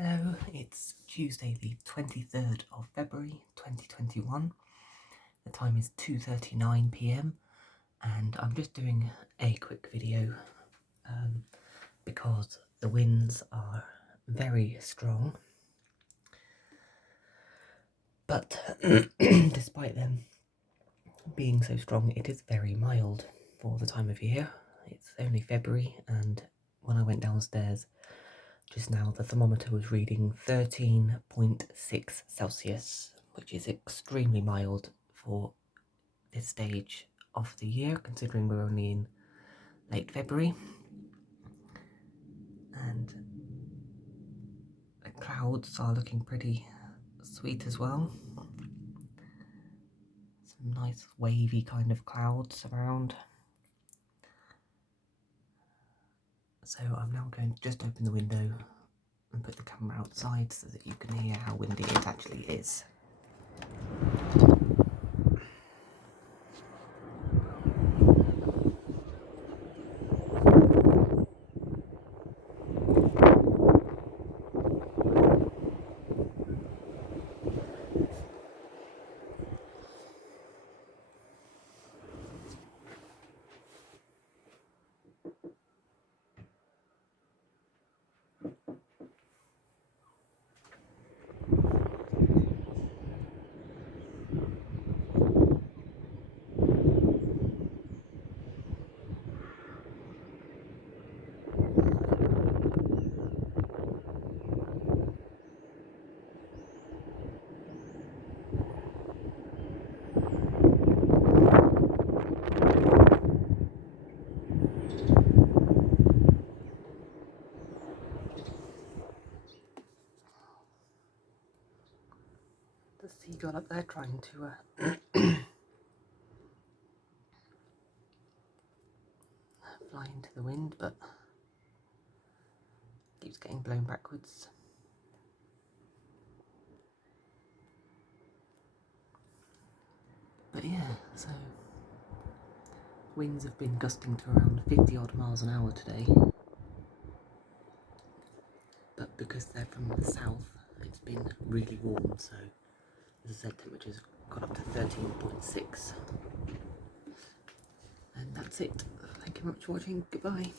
Hello, it's Tuesday the 23rd of February 2021. The time is 2:39 p.m. and I'm just doing a quick video because the winds are very strong. But despite them being so strong, it is very mild for the time of year. It's only February, and when I went downstairs just now, the thermometer was reading 13.6 Celsius, which is extremely mild for this stage of the year, considering we're only in late February. And the clouds are looking pretty sweet as well. Some nice wavy kind of clouds around. So I'm now going to just open the window and put the camera outside so that you can hear how windy it actually is. The seagull up there trying to fly into the wind, but keeps getting blown backwards. But yeah, so winds have been gusting to around 50 odd miles an hour today. But because they're from the south, it's been really warm, so as I said, temperatures got up to 13.6. And that's it. Thank you very much for watching. Goodbye.